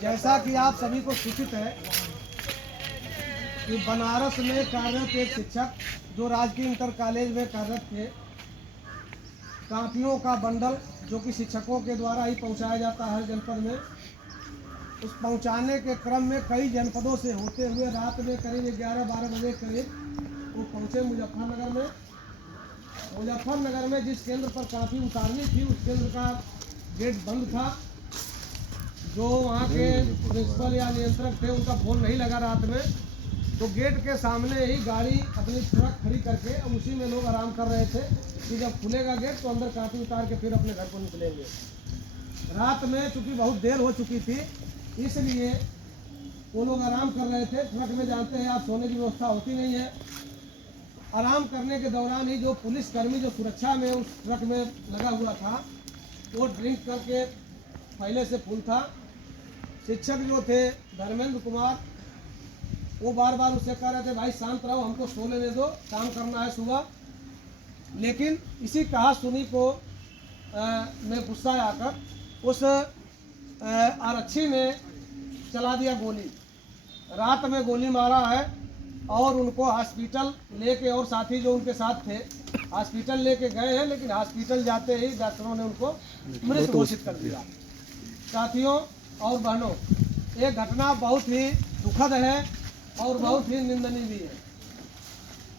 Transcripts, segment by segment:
जैसा कि आप सभी को सूचित है कि बनारस में कार्यरत एक शिक्षक जो राजकीय इंटर कॉलेज में कार्यरत थे, कापियों का बंडल जो कि शिक्षकों के द्वारा ही पहुंचाया जाता है हर जनपद में, उस पहुंचाने के क्रम में कई जनपदों से होते हुए रात में करीब 11-12 बजे करीब वो पहुंचे मुजफ्फरनगर में। मुजफ्फरनगर में जिस केंद्र पर काफ़ी उतारनी थी उस केंद्र का गेट बंद था। जो वहाँ के प्रिंसिपल या नियंत्रक थे उनका फ़ोन नहीं लगा रात में, तो गेट के सामने ही गाड़ी अपनी ट्रक खड़ी करके अब उसी में लोग आराम कर रहे थे कि जब खुलेगा गेट तो अंदर काफ़ी उतार के फिर अपने घर को निकलेंगे। रात में चूँकि बहुत देर हो चुकी थी इसलिए वो लोग आराम कर रहे थे। ट्रक में जानते हैं आप सोने की व्यवस्था होती नहीं है। आराम करने के दौरान ही जो पुलिसकर्मी जो सुरक्षा में उस ट्रक में लगा हुआ था वो ड्रिंक करके पहले से फुल था। शिक्षक जो थे धर्मेंद्र कुमार वो बार बार उससे कह रहे थे भाई शांत रहो, हमको सो लेने दो, काम करना है सुबह। लेकिन इसी कहा सुनी को में गुस्सा आकर उस आरक्षी ने चला दिया गोली। रात में गोली मारा है और उनको हॉस्पिटल लेके, और साथी जो उनके साथ थे हॉस्पिटल लेके गए हैं, लेकिन हॉस्पिटल जाते ही डॉक्टरों ने उनको मृत घोषित कर दिया। साथियों और बहनों, ये घटना बहुत ही दुखद है और बहुत ही निंदनीय भी है।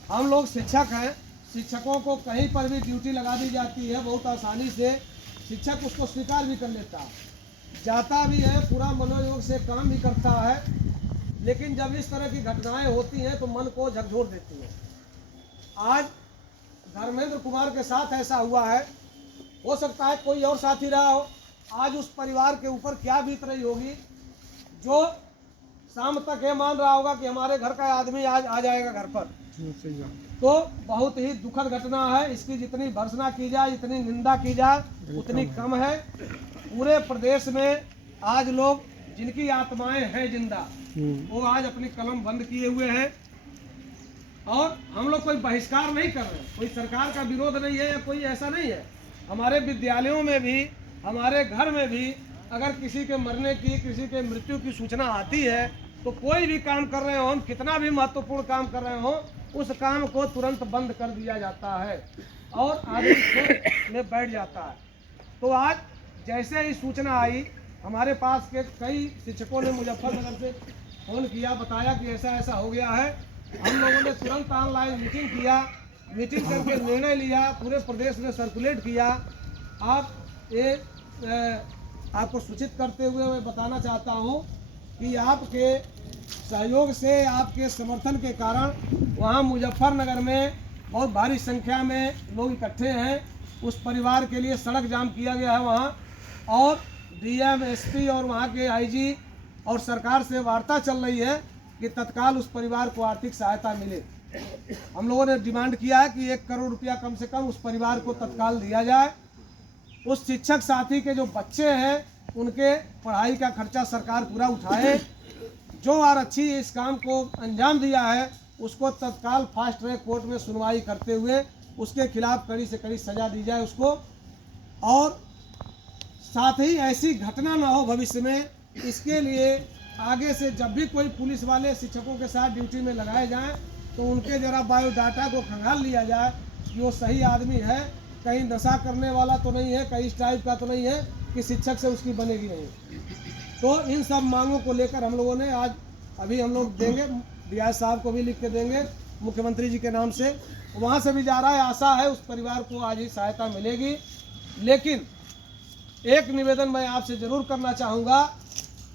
हम लोग शिक्षक हैं, शिक्षकों को कहीं पर भी ड्यूटी लगा दी जाती है, बहुत आसानी से शिक्षक उसको स्वीकार भी कर लेता है, जाता भी है, पूरा मनोयोग से काम भी करता है। लेकिन जब इस तरह की घटनाएं होती हैं तो मन को झकझोर देती हैं। आज धर्मेंद्र कुमार के साथ ऐसा हुआ है, हो सकता है कोई और साथी रहा हो। आज उस परिवार के ऊपर क्या बीत रही होगी जो शाम तक ये मान रहा होगा कि हमारे घर का आदमी आज आ जाएगा घर पर। तो बहुत ही दुखद घटना है। इसकी जितनी भर्त्सना की जाए, इतनी निंदा की जाए उतनी कम है। पूरे प्रदेश में आज लोग जिनकी आत्माएं हैं जिंदा वो आज अपनी कलम बंद किए हुए हैं। और हम लोग कोई बहिष्कार नहीं कर रहे हैं, कोई सरकार का विरोध नहीं है या कोई ऐसा नहीं है। हमारे विद्यालयों में भी, हमारे घर में भी अगर किसी के मरने की, किसी के मृत्यु की सूचना आती है तो कोई भी काम कर रहे हो, कितना भी महत्वपूर्ण काम कर रहे हो, उस काम को तुरंत बंद कर दिया जाता है और आदमी सोच में बैठ जाता है। तो आज जैसे ही सूचना आई, हमारे पास के कई शिक्षकों ने मुजफ्फरनगर से फ़ोन किया, बताया कि ऐसा ऐसा हो गया है। हम लोगों ने तुरंत ऑनलाइन मीटिंग किया, मीटिंग करके निर्णय लिया, पूरे प्रदेश में सर्कुलेट किया। आप ये आपको सूचित करते हुए मैं बताना चाहता हूँ कि आपके सहयोग से, आपके समर्थन के कारण वहाँ मुजफ्फरनगर में बहुत भारी संख्या में लोग इकट्ठे हैं। उस परिवार के लिए सड़क जाम किया गया है वहाँ, और डीएम, एसपी और वहाँ के आईजी और सरकार से वार्ता चल रही है कि तत्काल उस परिवार को आर्थिक सहायता मिले। हम लोगों ने डिमांड किया है कि 1 करोड़ रुपया कम से कम उस परिवार को तत्काल दिया जाए। उस शिक्षक साथी के जो बच्चे हैं उनके पढ़ाई का खर्चा सरकार पूरा उठाए। जो आरक्षी इस काम को अंजाम दिया है उसको तत्काल फास्ट ट्रैक कोर्ट में सुनवाई करते हुए उसके खिलाफ कड़ी से कड़ी सजा दी जाए उसको। और साथ ही ऐसी घटना ना हो भविष्य में, इसके लिए आगे से जब भी कोई पुलिस वाले शिक्षकों के साथ ड्यूटी में लगाए जाएं तो उनके जरा बायोडाटा को खंगाल लिया जाए कि वो सही आदमी है, कहीं नशा करने वाला तो नहीं है, कहीं इस टाइप का तो नहीं है कि शिक्षक से उसकी बनेगी नहीं। तो इन सब मांगों को लेकर हम लोगों ने आज अभी हम लोग देंगे, डीआई साहब को भी लिख के देंगे मुख्यमंत्री जी के नाम से, वहाँ से भी जा रहा है। आशा है उस परिवार को आज ही सहायता मिलेगी। लेकिन एक निवेदन मैं आपसे ज़रूर करना चाहूँगा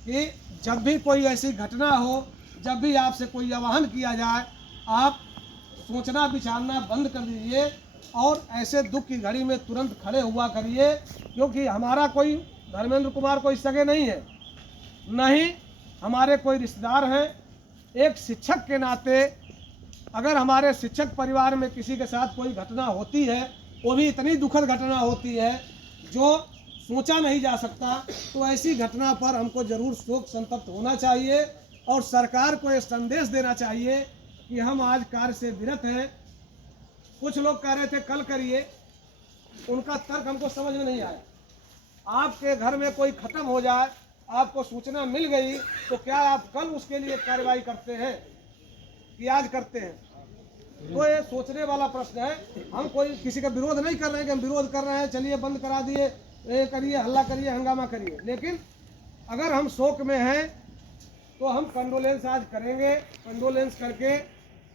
कि जब भी कोई ऐसी घटना हो, जब भी आपसे कोई आह्वान किया जाए, आप सोचना विचारना बंद कर दीजिए और ऐसे दुख की घड़ी में तुरंत खड़े हुआ करिए। क्योंकि हमारा कोई धर्मेंद्र कुमार कोई सगे नहीं है, नहीं हमारे कोई रिश्तेदार हैं। एक शिक्षक के नाते अगर हमारे शिक्षक परिवार में किसी के साथ कोई घटना होती है, वो भी इतनी दुखद घटना होती है जो सोचा नहीं जा सकता, तो ऐसी घटना पर हमको ज़रूर शोक संतप्त होना चाहिए और सरकार को ये संदेश देना चाहिए कि हम आज कार्य से विरत हैं। कुछ लोग कह रहे थे कल करिए, उनका तर्क हमको समझ में नहीं आया। आपके घर में कोई खत्म हो जाए, आपको सूचना मिल गई, तो क्या आप कल उसके लिए कार्रवाई करते हैं कि आज करते हैं? तो ये सोचने वाला प्रश्न है। हम कोई किसी का विरोध नहीं कर रहे हैं कि हम विरोध कर रहे हैं, चलिए बंद करा दिए, ये करिए, हल्ला करिए, हंगामा करिए। लेकिन अगर हम शोक में हैं तो हम कंडोलेंस आज करेंगे। कंडोलेंस करके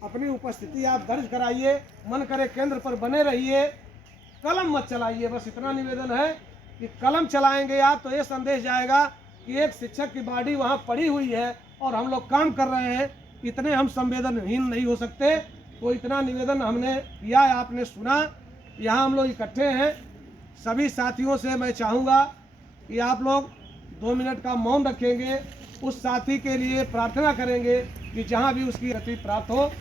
अपनी उपस्थिति आप दर्ज कराइए, मन करे केंद्र पर बने रहिए, कलम मत चलाइए। बस इतना निवेदन है कि कलम चलाएंगे आप तो ये संदेश जाएगा कि एक शिक्षक की बॉडी वहाँ पड़ी हुई है और हम लोग काम कर रहे हैं। इतने हम संवेदनहीन नहीं हो सकते। तो इतना निवेदन हमने किया, आपने सुना। यहाँ हम लोग इकट्ठे हैं। सभी साथियों से मैं चाहूँगा कि आप लोग 2 मिनट का मौन रखेंगे, उस साथी के लिए प्रार्थना करेंगे कि जहाँ भी उसकी गति प्राप्त हो।